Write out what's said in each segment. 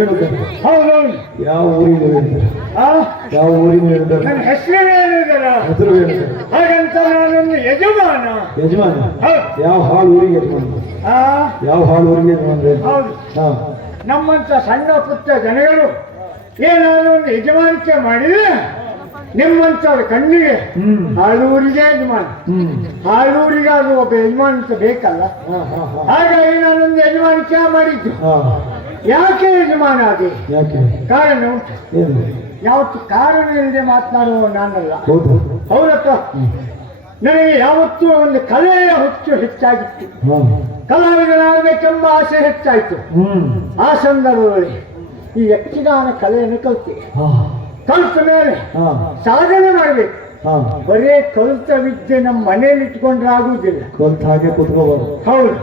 ವೇಣುಕರ್ ಹೌದೌದು ಯಾವ ಊರಿಗೆ ಹೇಳಿದ್ದಾರೆ ಯಾವ ಊರಿಗೆ ಹೇಳಿದ್ದಾರೆ ನನ್ನ ಹೆಸರು ಹೇಳಿದ್ದಾರೆ ಹಾಗಂತ ನಾನೊಂದು ಯಜಮಾನ. ಯಜಮಾನ? ಯಾವ ಹಾಳು ಊರಿಗೆ ಯಜಮಾನ? ಆ? ಯಾವ ಹಾಳು ಊರಿಗೆ ಯಜಮಾನ? ಹೌದು. ಹಾ. ನಮ್ಮಂತ ಸಣ್ಣ ಪುಟ್ಟ ಜನಗಳು ಏನಾದ್ರು ಒಂದು ಯಜಮಾನಿಕೆ ಮಾಡಿದ್ರೆ ನಿಮ್ಮಂಥವ್ರ ಕಣ್ಣಿಗೆ ಹಾಲೂರಿಗೆ ಹಾಳೂರಿಗೆ ಯಜಮಾನ. ಹ್ಮ್. ಅದು ಒಬ್ಬ ಯಜಮಾನಿಕೆ ಬೇಕಲ್ಲ? ಹಾಗಾಗಿ ನಾನೊಂದು ಯಜಮಾನಿಕೆ ಮಾಡಿದ್ದು. ಹಾ. ಯಾಕೆ ಯಜಮಾನ ಅದೇ ಯಾಕೆ? ಕಾರಣ ಉಂಟು. ಏನು? ಯಾವತ್ತು ಕಾರಣ ಇಲ್ಲದೆ ಮಾತನಾಡುವ ನಾನಲ್ಲ. ಹೌದು. ಹೌದಪ್ಪ. ನನಗೆ ಯಾವತ್ತೂ ಒಂದು ಕಲೆಯ ಹುಚ್ಚು ಹೆಚ್ಚಾಗಿತ್ತು. ಕಲಾವಿದನಾಗಬೇಕೆಂಬ ಆಸೆ ಹೆಚ್ಚಾಯಿತು. ಆ ಸಂದರ್ಭದಲ್ಲಿ ಈ ಯಕ್ಷಗಾನ ಕಲೆಯನ್ನು ಕಲಿತೆ. ಕಲಿತ ಮೇಲೆ ಸಾಧನೆ ಮಾಡಬೇಕು. ಬರೇ ಕಲಿತ ವಿದ್ಯೆ ನಮ್ಮ ಮನೆಯಲ್ಲಿ ಇಟ್ಕೊಂಡ್ರೆ ಆಗುವುದಿಲ್ಲ. ಕಲಿತ ಹಾಗೆ ಕುತ್ಕೋಬಹುದು ಹೌದು.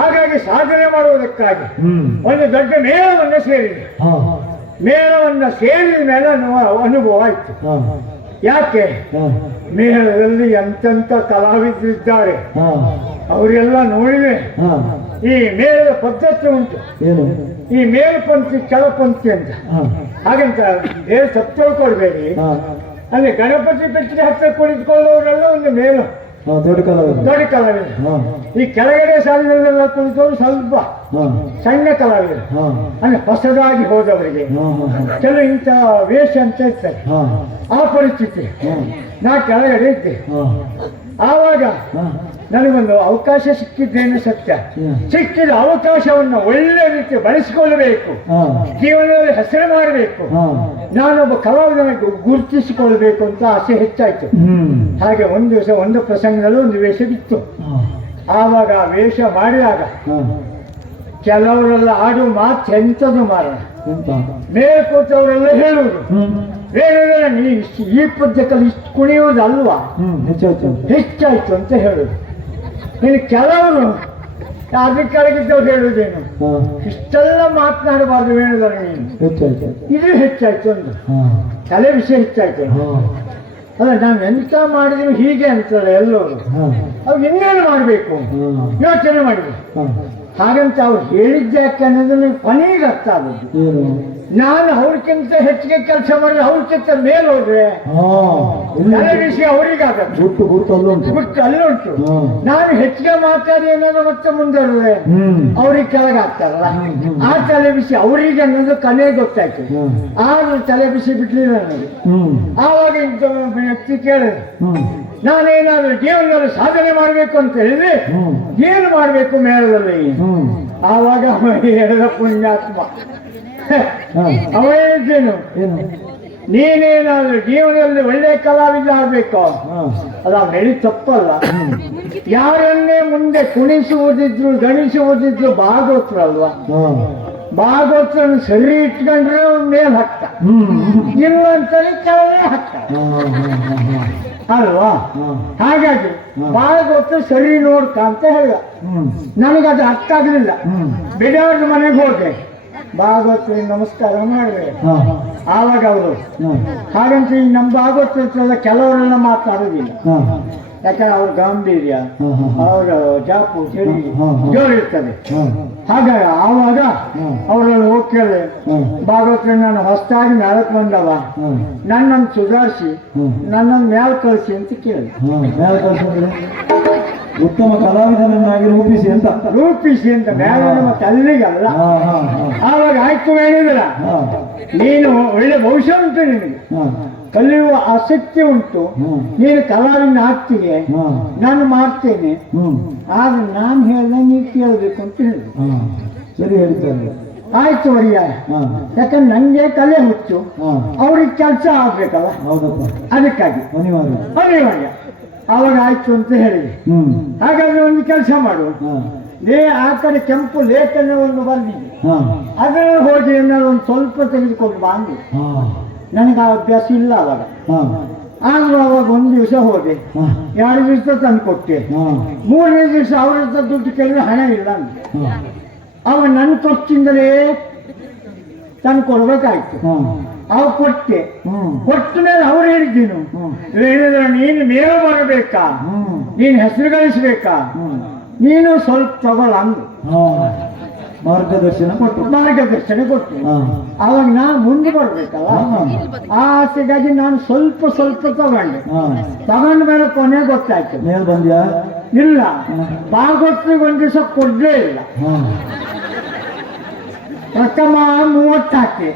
ಹಾಗಾಗಿ ಸಾಧನೆ ಮಾಡುವುದಕ್ಕಾಗಿ ಒಂದು ದೊಡ್ಡ ಮೇಳವನ್ನು ಸೇರಿದೆ. ಮೇಳವನ್ನ ಸೇರಿದ ಮೇಲೆ ಅನುಭವ- ಅನುಭವ ಆಯ್ತು. ಹಾ. ಯಾಕೆ? ಮೇಳದಲ್ಲಿ ಎಂತೆಂತ ಕಲಾವಿದರಿದ್ದಾರೆ ಹಾ. ಅವರೆಲ್ಲ ನೋಡಿವೆ ಹಾ. ಈ ಮೇಳದ ಪದ್ಧತಿ ಉಂಟು. ಏನು? ಈ ಮೇಲ್ಪಂಥಿ ಕೆಳಪಂಥಿ ಅಂತ. ಹಾಗಂತ ಬೇರೆ ತಪ್ಪು ತಿಳ್ಕೊಳ್ಬೇಡಿ ಅಂದ್ರೆ ಗಣಪತಿ ಪೆಟ್ಟಿಗೆ ಹತ್ತಿರ ಕುಳಿತುಕೊಳ್ಳುವವರೆಲ್ಲ ಒಂದು ಮೇಲು. ದೊಡ್ಡ ಕಲಾವಿದ ದೊಡ್ಡ ಕಲಾವಿದ ಈ ಕೆಳಗಡೆ ಸಾಲಿನಲ್ಲೆಲ್ಲ ಕುಳಿತವರು ಸ್ವಲ್ಪ ಸಣ್ಣ ಕಲಾವಿದರು ಅಂದ್ರೆ ಹೊಸದಾಗಿ ಹೋದವರಿಗೆ. ಕೆಲವು ಇಂಥ ವೇಷ ಅಂತ ಇರ್ತಾರೆ ಆ ಪರಿಸ್ಥಿತಿ. ನಾ ಕೆಳಗಡೆ ಇದ್ದೆ. ಆವಾಗ ನನಗೊಂದು ಅವಕಾಶ ಸಿಕ್ಕಿದ್ದೇನು ಸತ್ಯ. ಸಿಕ್ಕಿದ ಅವಕಾಶವನ್ನು ಒಳ್ಳೆ ರೀತಿ ಬಳಸಿಕೊಳ್ಳಬೇಕು. ಜೀವನದಲ್ಲಿ ಹೆಸರು ಮಾಡಬೇಕು. ನಾನೊಬ್ಬ ಕಲಾವಿದನ ಗುರುತಿಸಿಕೊಳ್ಬೇಕು ಅಂತ ಆಸೆ ಹೆಚ್ಚಾಯಿತು. ಹಾಗೆ ಒಂದು ದಿವಸ ಒಂದು ಪ್ರಸಂಗದಲ್ಲೂ ಒಂದು ವೇಷ ಬಿತ್ತು. ಆವಾಗ ಆ ವೇಷ ಮಾಡಿದಾಗ ಕೆಲವರೆಲ್ಲ ಆಡು ಮಾತು ಎಂಥದ್ದು ಮಾರೋಣ. ಮೇಲೆ ಕೂತವರೆಲ್ಲ ಹೇಳುವುದು. ಬೇರೆ ನೀ ಇಷ್ಟು ಈ ಪದ್ಯದಲ್ಲಿ ಇಷ್ಟು ಕುಣಿಯುವುದಲ್ವಾ? ಹೆಚ್ಚಾಯ್ತು ಅಂತ. ಹೇಳುದು ಇನ್ನು ಕೆಲವರು ಅದ್ರ ಕೆಳಗಿದ್ದವ್ರು ಹೇಳುವುದೇನು ಇಷ್ಟೆಲ್ಲ ಮಾತನಾಡಬಾರ್ದು ಹೆಚ್ಚಾಯ್ತು. ಇದು ಹೆಚ್ಚಾಯ್ತು ಒಂದು ತಲೆ ವಿಷಯ ಹೆಚ್ಚಾಯ್ತು. ಅಲ್ಲ ನಾವು ಎಂತ ಮಾಡಿದ್ರು ಹೀಗೆ ಅಂತಾರೆ ಎಲ್ಲರೂ. ಅವ್ರು ಅವು ಇನ್ನೇನು ಮಾಡಬೇಕು? ಯೋಚನೆ ಮಾಡಿದ್ರು ಹಾಗಂತ ಅವ್ರು ಹೇಳಿದ್ದಕ್ಕೆ ಅನ್ನೋದನ್ನು ಕೊನೆಗೆ ಅರ್ಥ ಆಗುತ್ತೆ ನಾನು ಅವ್ರಿಗಿಂತ ಹೆಚ್ಚಿಗೆ ಕೆಲಸ ಮಾಡಿದ್ರೆ ಅವ್ರಿಗಿಂತ ಮೇಲೆ ಹೋದ್ರೆ ವಿಷಯ ಅವ್ರಿಗಾಗುತ್ತೆ ಗುಟ್ಟು ಗುರುತು ಅಲ್ಲುಂಟು. ಗುಟ್ಟು ಅಲ್ಲುಂಟು. ನಾನು ಹೆಚ್ಚಿಗೆ ಮಾತಾಡಿ ಅನ್ನೋದು ಮತ್ತೆ ಮುಂದೆ ಹ್ಮ್. ಅವ್ರಿಗೆ ಕೆಳಗೆ ಆಗ್ತಾರಲ್ಲ ಹ್ಮ್, ಹ್ಮ್. ಆ ತಲೆ ಬಿಸಿ ಅವರಿಗೆ ಅನ್ನೋದು ಕಲೆ ಗೊತ್ತಾಯ್ತು. ಆದ್ರೂ ತಲೆ ಬಿಸಿ ಬಿಟ್ಲಿಲ್ಲ ನನಗೆ. ಆವಾಗ ವ್ಯಕ್ತಿ ಕೇಳಿದೆ ಹ್ಮ್. ನಾನೇನಾದ್ರೂ ಜೀವನದಲ್ಲಿ ಸಾಧನೆ ಮಾಡಬೇಕು ಅಂತ ಹೇಳಿದ್ರೆ ಏನು ಮಾಡಬೇಕು ಮೇಳದಲ್ಲಿ? ಆವಾಗ ಅವ ಹೇಳಿದ ಪುಣ್ಯಾತ್ಮ. ಅವೇನು ಅವ ಹೇಳಿದ್ದೇನು ಏನು? ನೀನೇನಾದ್ರೂ ಜೀವನದಲ್ಲಿ ಒಳ್ಳೆ ಕಲಾವಿದ ಆಗ್ಬೇಕು? ಅದ ಹೇಳಿ ತಪ್ಪಲ್ಲ. ಯಾರನ್ನೇ ಮುಂದೆ ಕುಣಿಸುವುದಿದ್ರು ಗಣಿಸುವುದಿದ್ರು ಭಾಗವತ್ರ ಅಲ್ವಾ? ಭಾಗವತ್ರ ಸರಿ ಇಟ್ಕೊಂಡ್ರೆ ಮೇಲೆ ಹ್ಮ್. ಇಲ್ಲ ಅಂತಾನೆ ಕೆಳಗೆ ಹತ್ತ ಹಾ ಹಾ ಹಾ ಹಾ ಅಲ್ವಾ ಹಾಗಾಗಿ ಬಾಳ ಗೊತ್ತು ಸರಿ ನೋಡ್ಕ ಅಂತ ಹೇಳ. ನನಗೆ ಅದು ಅರ್ಥ ಆಗಲಿಲ್ಲ. ಬಿಡಾರ್ದ ಮನೆಗೆ ಹೋದೆ. ಭಾಗವತ್ ನಮಸ್ಕಾರ ಮಾಡಿದೆ. ಆವಾಗ ಅವರು ಹಾಗಂತ ಈ ನಮ್ಮ ಭಾಗವತ್ ಹತ್ರದ ಕೆಲವರೆಲ್ಲ ಮಾತಾಡೋದಿಲ್ಲ. ಯಾಕಂದ್ರೆ ಅವ್ರ ಗಾಂಭೀರ್ಯ ಅವರ ಜಾಪು ಚಳಿ. ಜೋರಿರ್ತದೆ. ಹಾಗಾಗಿ ಆವಾಗ. ಅವರಲ್ಲಿ ಹೋಗಿ ಭಾಗವತ ನಾನು ಹೊಸದಾಗಿ ಮ್ಯಾಲಕ್ಕೆ ಬಂದವ. ನನ್ನನ್ನು ಸುಧಾರಿಸಿ ನನ್ನನ್ನು ಮ್ಯಾಲ ಕಳಿಸಿ ಅಂತ ಕೇಳಿ ಹಾ ಕಳಿಸಿದ್ರೆ? ಉತ್ತಮ ಕಲಾವಿದನನ್ನಾಗಿ ರೂಪಿಸಿ ಅಂತ. ರೂಪಿಸಿ ಅಂತ ಬೇರೆ ನಮ್ಮ ಅಲ್ಲಿಗಲ್ಲ ಆವಾಗ ಆಯ್ತು ಹೇಳಿದ್ರ ನೀನು ಒಳ್ಳೆ ಭವಿಷ್ಯ ಉಂಟು ನಿನಗೆ. ಕಲಿಯುವ ಆಸಕ್ತಿ ಉಂಟು. ನೀನು ಕಲಾವಿನ ಆಗ್ತೀಯ ನಾನು ಮಾಡ್ತೇನೆ. ಆದ್ರೆ ನಾನು ಹೇಳ್ದೆ ನೀ ಕೇಳಬೇಕು ಅಂತ ಹೇಳಿದೆ. ಸರಿ ಹೇಳ್ತಾರೆ ಆಯ್ತು ಹಾ. ಯಾಕಂದ್ರೆ ನಂಗೆ ಕಲೆ ಹುಚ್ಚು. ಅವ್ರಿಗೆ ಕೆಲಸ ಆಗ್ಬೇಕಲ್ಲ? ಅದಕ್ಕಾಗಿ. ಅನಿವಾರ್ಯ. ಅನಿವಾರ್ಯ. ಅವಾಗ ಆಯ್ತು ಅಂತ ಹೇಳಿದೆ. ಹಾಗಾದ್ರೆ ಒಂದು ಕೆಲಸ ಮಾಡು. ಲೇ ಆ ಕಡೆ ಕೆಂಪು ಲೇಖನವನ್ನು ಬಂದಿದೆ ಹಾ. ಅದರಲ್ಲಿ ಹೋಗಿ ಏನಾದ್ರು ಒಂದು ಸ್ವಲ್ಪ ತೆಗೆದುಕೊಂಡು ಬಾಂದು ಹಾ. ನನಗೆ ಆ ಅಭ್ಯಾಸ ಇಲ್ಲ ಅವಾಗ. ಹಾ. ಆದ್ರೂ ಅವಾಗ ಒಂದು ದಿವಸ ಹೋದೆ. ಎರಡು ದಿವಸ ತಂದು ಕೊಟ್ಟೆ. ಮೂರನೇ ದಿವಸ ಅವ್ರ ಹತ್ರ ದುಡ್ಡು ಕೇಳಿದ್ರೆ ಹಣ ಇಲ್ಲ ಅವ ನನ್ನ ಖರ್ಚಿಂದಲೇ ತಂದು ಕೊಡ್ಬೇಕಾಯ್ತು. ಅವ್ ಕೊಟ್ಟೆ. ಕೊಟ್ಟ ಮೇಲೆ ಅವ್ರು ಹೇಳಿದ್ದೀನು ಹೇಳಿದ್ರೆ ನೀನು ಮೇಲು ಬರಬೇಕಾ? ನೀನು ಹೆಸರು ಗಳಿಸ್ಬೇಕಾ? ನೀನು ಸ್ವಲ್ಪ ತಗೊಳ್ಳ ಹಾ. ಮಾರ್ಗದರ್ಶನ ಕೊಟ್ಟು. ಮಾರ್ಗದರ್ಶನ ಕೊಟ್ಟು. ಅವಾಗ ನಾನು ಮುಂದೆ ಬರ್ಬೇಕಲ್ಲ. ಆ ಆಸೆಗಾಗಿ ನಾನು ಸ್ವಲ್ಪ ಸ್ವಲ್ಪ ತಗೊಂಡೆ. ತಗೊಂಡ ಮೇಲೆ ಕೊನೆ ಗೊತ್ತಾಯ್ತು. ಮೇಲ್ ಬಂದ್ಯಾ? ಇಲ್ಲ. ಭಾಗವತ್ರಿಗೆ ಒಂದ್ ದಿವಸ ಕೊಡ್ಲೇ ಇಲ್ಲ. ಪ್ರಥಮ ಮೂವತ್ತಾಕೆ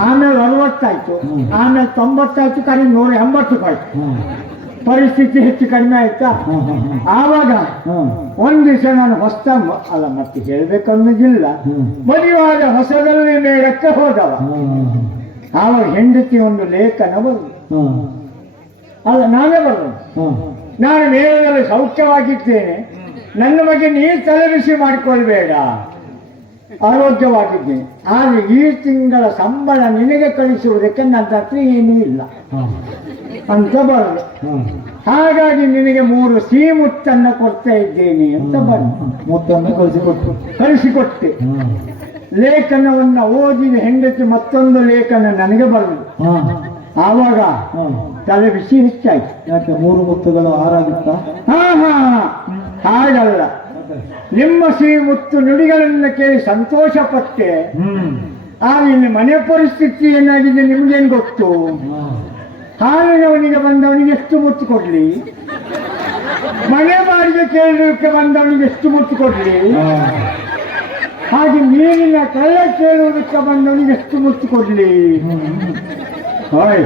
ಆಮೇಲೆ ಅರವತ್ತಾಯ್ತು. ಆಮೇಲೆ ತೊಂಬತ್ತಾಯ್ತು ಕರೆ ನೂರ ಎಂಬತ್ತು ಆಯ್ತು ಹಾ. ಪರಿಸ್ಥಿತಿ ಹೆಚ್ಚು ಕಡಿಮೆ ಆಯ್ತಾ? ಆವಾಗ ಒಂದ್ ದಿವಸ ನಾನು ಹೊಸ ಅಲ್ಲ ಮತ್ತೆ ಹೇಳ್ಬೇಕನ್ನೋದಿಲ್ಲ. ಮದುವಾದ ಹೊಸದಲ್ಲಿ ಮೇಳಕ್ಕೆ ಹೋದವ. ಆವಾಗ ಹೆಂಡತಿ ಒಂದು ಲೇಖನ ಬರು ಹಾ. ಅಲ್ಲ ನಾನೇ ಬರೋದು ನಾನು ಮೇಳದಲ್ಲಿ ಸೌಖ್ಯವಾಗಿದ್ದೇನೆ. ನನ್ನ ಬಗ್ಗೆ ನೀ ತಲೆಬಿಸಿ ಮಾಡಿಕೊಳ್ಬೇಡ. ಆರೋಗ್ಯವಾಗಿದ್ದೇನೆ. ಆದರೆ ಈ ತಿಂಗಳ ಸಂಬಳ ನಿನಗೆ ಕಳಿಸುವುದಕ್ಕೆ ನನ್ನ ಹತ್ರ ಏನೂ ಇಲ್ಲ. ಅಂತ ಬರಲು. ಹಾಗಾಗಿ ನಿನಗೆ ಮೂರು ಸಿಹಿ ಮುತ್ತನ್ನು ಕೊಡ್ತಾ ಇದ್ದೇನೆ ಅಂತ ಬಂದು ಮುತ್ತನ್ನು ಕಳಿಸಿಕೊಟ್ಟು. ಕಳಿಸಿಕೊಟ್ಟೆ. ಲೇಖನವನ್ನು ಓದಿದ ಹೆಂಡತಿ ಮತ್ತೊಂದು ಲೇಖನ ನನಗೆ ಬರಲು. ಹಾ ಆವಾಗ ತಲೆ ಬಿಸಿ ಹೆಚ್ಚಾಯ್ತು. ಯಾಕೆ ಮೂರು ಮುತ್ತುಗಳು ಹಾರಾಗುತ್ತಾ ಹಾ ಹಾ. ಹಾಗಲ್ಲ. ನಿಮ್ಮ ಸಿಹಿ ಮುತ್ತು ನುಡಿಗಳನ್ನ ಕೇಳಿ ಸಂತೋಷ ಪಟ್ಟೆ ಆ ನಿನ್ನ ಮನೆ ಪರಿಸ್ಥಿತಿ ಏನಾಗಿದೆ ನಿಮ್ಗೇನು ಗೊತ್ತು? ಹಾಲಿನವನಿಗೆ ಬಂದವನಿಗೆ ಎಷ್ಟು ಮುತ್ತು ಕೊಡ್ಲಿ? ಮನೆ ಬಾಡಿಗೆ ಕೇಳಲಿಕ್ಕೆ ಬಂದವನಿಗೆ ಎಷ್ಟು ಮುತ್ತು ಕೊಡ್ಲಿ? ಹಾಗೆ ನೀರಿನ ಕಳ್ಳ ಕೇಳುವುದಕ್ಕೆ ಬಂದವನಿಗೆ ಎಷ್ಟು ಮುತ್ತು ಕೊಡ್ಲಿ? ಹಾಯ್.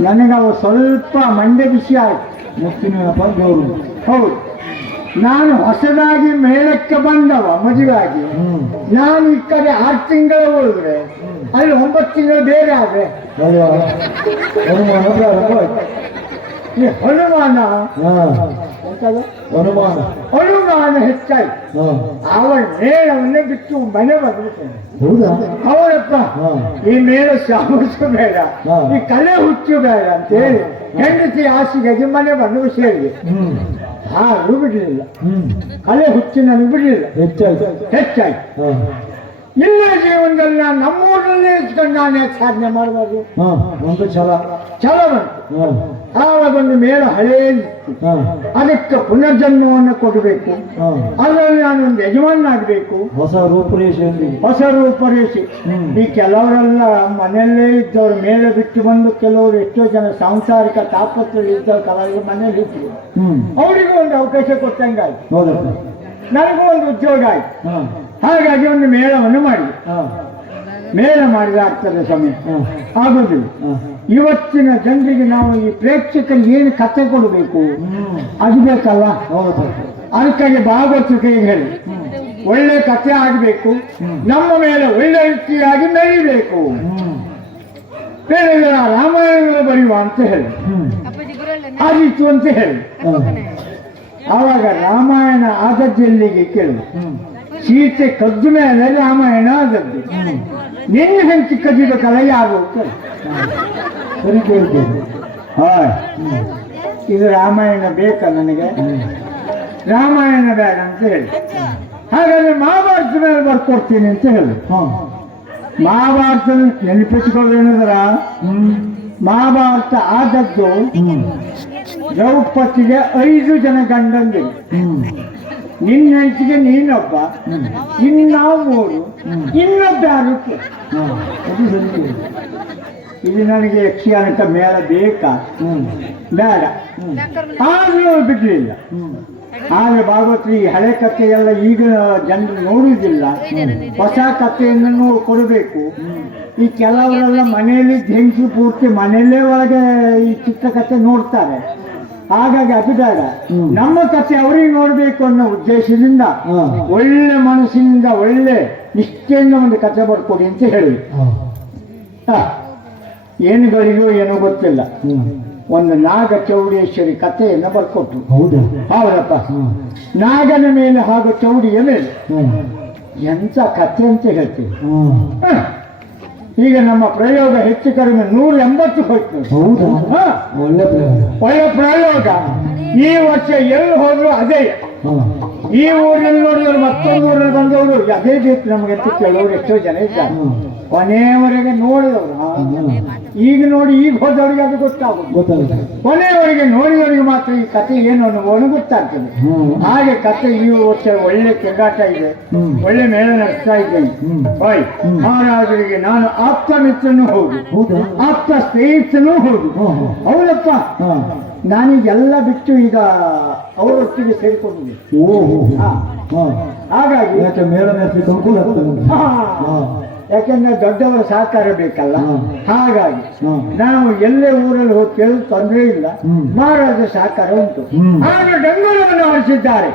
ನನಗವು ಸ್ವಲ್ಪ ಮಂಡೆ ಬಿಸಿ ಆಯ್ತು. ಮುತ್ತಿನ ಹೌದು. ನಾನು ಹೊಸದಾಗಿ ಮೇಳಕ್ಕೆ ಬಂದವ ಮದುವೆಯಾಗಿ. ಹ್ಮ್. ನಾನು ಈ ಕಡೆ ಆರು ತಿಂಗಳು ಹೋದ್ರೆ ಅಲ್ಲಿ ಒಂಬತ್ತು ತಿಂಗಳು ಬೇರೆ ಆದ್ರೆ. ಹನುಮಾನ. ಹನುಮಾನ. ಹೆಚ್ಚಾಯ್ತು ಹಾ. ಅವಳ ಮೇಳವನ್ನೇ ಬಿಟ್ಟು ಮನೆ ಬಂದ್ಬಿಟ್ಟು ಅವಳಪ್ಪ ಈ ಮೇಳ ಸಾಮರ್ಥ್ಯ ಬೇಡ ಈ ಕಲೆ ಹುಚ್ಚು ಬೇಡ ಅಂತೇಳಿ ಹೆಂಡತಿ ಆಸೆಗಾಗಿ ಮನೆ ಬಂದು ಸೇರಿದೆ ಹಾಲು ಬಿಡಲಿಲ್ಲ. ಕಲೆ ಹುಚ್ಚು ನನಗೆ ಬಿಡಲಿಲ್ಲ. ಹೆಚ್ಚಾಯ್ತು. ಹೆಚ್ಚಾಯ್ತು. ಇಲ್ಲ ಜೀವನದಲ್ಲ ನಾನು ನಮ್ಮೂರಲ್ಲೇ ಇಟ್ಕೊಂಡು ನಾನೇ ಯಾಕೆ ಸಾಧನೆ ಮಾಡಬಾರ್ದು ಹಾ ಒಂದು ಛಲ. ಛಲ ಬಂತು. ಆವಾಗ ಒಂದು ಮೇಳ ಹಳೇ ಅದಕ್ಕೆ ಪುನರ್ಜನ್ಮವನ್ನು ಕೊಡಬೇಕು. ಅದರಲ್ಲಿ ನಾನು ಒಂದು ಯಜಮಾನಾಗಬೇಕು ಹೊಸ ರೂಪುರೇಷೆಯೊಂದಿಗೆ ಹೊಸ ರೂಪರೇಷೆ. ಈ ಕೆಲವರೆಲ್ಲ ಮನೆಯಲ್ಲೇ ಇದ್ದವರು ಮೇಲೆ ಬಿಟ್ಟು ಬಂದು ಕೆಲವರು ಎಷ್ಟೋ ಜನ ಸಾಂಸಾರಿಕ ತಾಪತ್ರ ಇದ್ದ ಕಲಾವಿದರು ಮನೆಯಲ್ಲಿ ಇದ್ರು ಅವರಿಗೂ ಒಂದು ಅವಕಾಶ ಕೊಟ್ಟಂಗಾಯ್ತು. ಆಯ್ತು ನನಗೂ ಒಂದು ಉದ್ಯೋಗ ಆಯ್ತು. ಹಾಗಾಗಿ ಒಂದು ಮೇಳವನ್ನು ಮಾಡಿ ಮೇಳ ಮಾಡಿದ ಆಗ್ತದೆ ಸಮಯ. ಆಗೋದಿಲ್ಲ. ಇವತ್ತಿನ ಜನರಿಗೆ ನಾವು ಈ ಪ್ರೇಕ್ಷಕರಿಗೆ ಏನು ಕಥೆ ಕೊಡಬೇಕು? ಅದು ಬೇಕಲ್ಲ ಅದಕ್ಕಾಗಿ ಭಾಗವತಿಕೆ ಹೇಳಿ. ಒಳ್ಳೆ ಕಥೆ ಆಗಬೇಕು. ನಮ್ಮ ಮೇಲೆ ಒಳ್ಳೆ ರೀತಿಯಾಗಿ ಮೆರಿಬೇಕು. ಬೇರೆ ರಾಮಾಯಣ ಬರೆಯುವ ಅಂತ ಹೇಳಿ. ಆದೀತು ಅಂತ ಹೇಳಿ. ಆವಾಗ ರಾಮಾಯಣ ಆದದ್ದೆಲ್ಲಿಗೆ ಕೇಳು? ಸೀತೆ ಕದ್ದು ಮೇಲೆ ರಾಮಾಯಣ ಆದದ್ದು. ನಿನ್ನ ಹಂಚಿ ಕದಿಬೇಕಲ್ಲ ಯಾರು ಅಂತ. ಸರಿ ಕೇಳ್ತೀನಿ. ಹಾಯ್ ಇದು ರಾಮಾಯಣ ಬೇಕಾ ನನಗೆ? ರಾಮಾಯಣ ಬೇಡ ಅಂತ ಹೇಳಿ. ಹಾಗಾದ್ರೆ ಮಹಾಭಾರತ ಮೇಲೆ ಬರ್ಕೊಡ್ತೀನಿ ಅಂತ ಹೇಳಿ. ಹಾ. ಮಹಾಭಾರತ ನೆನಪಿಟ್ಕೊಳ್ಳೋದೇನಂದ್ರ ಹ್ಮ್ ಮಹಾಭಾರತ ಆದದ್ದು ದ್ರೌಪದಿಗೆ ಐದು ಜನ ಗಂಡಂದಿರು. ಹ್ಮ್ ನಿನ್ನ ಹೆಂಡತಿಗೆ ನೀನೊಬ್ಬ. ಇನ್ನಾವು ಮೂರು. ಇನ್ನೊಬ್ಬ ಯಾರು ಇದು ನನಗೆ ಯಕ್ಷಗಾನಕ್ಕೆ ಮೇಳ ಬೇಕಾ? ಬೇಡ ಆದರೂ ಬಿಡ್ಲಿಲ್ಲ. ಆದ್ರೆ ಭಾಗವತ್ರಿ ಈ ಹಳೆ ಕಥೆಯೆಲ್ಲ ಈಗ ಜನರು ನೋಡುವುದಿಲ್ಲ. ಹೊಸ ಕಥೆಯನ್ನು ನೋಡಿ ಕೊಡಬೇಕು. ಈ ಕೆಲವರೆಲ್ಲ ಮನೆಯಲ್ಲಿ ಹೆಂಗಸು ಪೂರ್ತಿ ಮನೆಯಲ್ಲೇ ಒಳಗೆ ಈ ಚಿತ್ರಕಥೆ ನೋಡ್ತಾರೆ. ಹಾಗಾಗಿ ಅದು ಬೇಡ. ನಮ್ಮ ಕಥೆ ಅವರಿಗೆ ನೋಡಬೇಕು ಅನ್ನೋ ಉದ್ದೇಶದಿಂದ. ಒಳ್ಳೆ ಮನಸ್ಸಿನಿಂದ ಒಳ್ಳೆ ನಿಷ್ಠೆಯಿಂದ ಒಂದು ಕಥೆ ಬರ್ಕೊಡಿ ಅಂತ ಹೇಳಿ. ಹಾ. ಹ. ಬರೆಯೋ ಏನೋ ಗೊತ್ತಿಲ್ಲ. ಒಂದು ನಾಗ ಚೌಡೇಶ್ವರಿ ಕಥೆಯನ್ನು ಬರ್ಕೊಟ್ರು. ಹೌದಾ. ಹೌದಪ್ಪ ನಾಗನ ಮೇಲೆ ಹಾಗೂ ಚೌಡಿಯ ಮೇಲೆ. ಎಂತ ಕಥೆ ಅಂತ ಹೇಳ್ತೀವಿ. ಈಗ ನಮ್ಮ ಪ್ರಯೋಗ ಹೆಚ್ಚು ಕಡಿಮೆ ನೂರ ಎಂಬತ್ತು ಹೋಯ್ತು. ಹೌದಾ. ಒಳ್ಳೆ ಪ್ರಯೋಗ. ಒಳ್ಳೆ ಪ್ರಯೋಗ. ಈ ವರ್ಷ ಎಲ್ಲಿ ಹೋದ್ರು ಅದೇ. ಈ ಊರಲ್ಲಿ ನೋಡಿದ್ರು ಮತ್ತೊಂದು ಊರಲ್ಲಿ ಬಂದವರು. ಅದೇ ಬೇಕು ನಮಗೆ ಅಂತ ಕೇಳೋರು ಎಷ್ಟೋ ಜನ ಇದ್ದಾರೆ. ಕೊನೆಯವರೆಗೆ ನೋಡಿದವರು. ಈಗ ನೋಡಿ ಈಗ ಹೋದವರಿಗೆ ಅದು ಗೊತ್ತಾಗುತ್ತೆ ಕೊನೆಯವರಿಗೆ ನೋಡಿದವರಿಗೆ ಮಾತ್ರ ಈ ಕಥೆ ಏನು ಅನ್ನುವನು ಗೊತ್ತಾಗ್ತದೆ. ಹಾಗೆ ಕತೆ ಈ ವರ್ಷ ಒಳ್ಳೆ ಕೆಗಾಟ ಇದೆ. ಒಳ್ಳೆ ಮೇಳ ನಡೆಸ್ತಾ ಇದ್ದೇನೆ. ಬಾಯ್. ಮಹಾರಾಜರಿಗೆ ನಾನು ಆಪ್ತ ಮಿತ್ರನೂ ಹೌದು. ಆಪ್ತ ಸ್ನೇಹಿತನೂ ಹೌದು. ಹೌದಪ್ಪ. ನಾನೀಗೆಲ್ಲ ಬಿಟ್ಟು ಈಗ ಅವರೊಟ್ಟಿಗೆ ಸೇರಿಕೊಂಡಿದ್ದೆ ಓಹೋ ಹಾಗಾಗಿ ಮೇಳ ನಡೆಸಲಿಕ್ಕೆ ಅನುಕೂಲ ಆಗ್ತದೆ? ಯಾಕೆಂದ್ರೆ ದೊಡ್ಡವರ ಸಹಕಾರ ಬೇಕಲ್ಲ? ಹಾಗಾಗಿ. ನಾವು ಎಲ್ಲೇ ಊರಲ್ಲಿ ಹೋಗಿ ಕೇಳಿದ್ರು ತೊಂದರೆ ಇಲ್ಲ. ಮಹಾರಾಜ ಸಹಕಾರ ಉಂಟು. ಅವರು ಹಾಗೆ ಡಂಗುರವನ್ನು ಹೊರಿಸಿದ್ದಾರೆ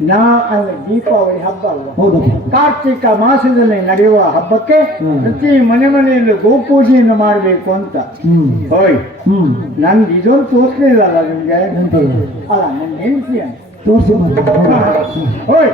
ನಾ ಅಂದ್ರೆ ದೀಪಾವಳಿ ಹಬ್ಬ ಅಲ್ಲ ಕಾರ್ತಿಕ ಮಾಸದಲ್ಲಿ ನಡೆಯುವ ಹಬ್ಬಕ್ಕೆ ಪ್ರತಿ ಮನೆ ಮನೆಯಲ್ಲಿ ಗೋಪೂಜೆಯನ್ನು ಮಾಡಬೇಕು ಅಂತ. ಹೋಯ್. ನನ್ಗೆ ಇದೊಂದು ತೋರಿಸ್ಲಿಲ್ಲಲ್ಲ ನಿಮ್ಗೆ? ಅಲ್ಲ ನನ್ನ ಹೆಂಡತಿ ಅಂತ. ತೋರಿಸಿ ಹೋಯ್.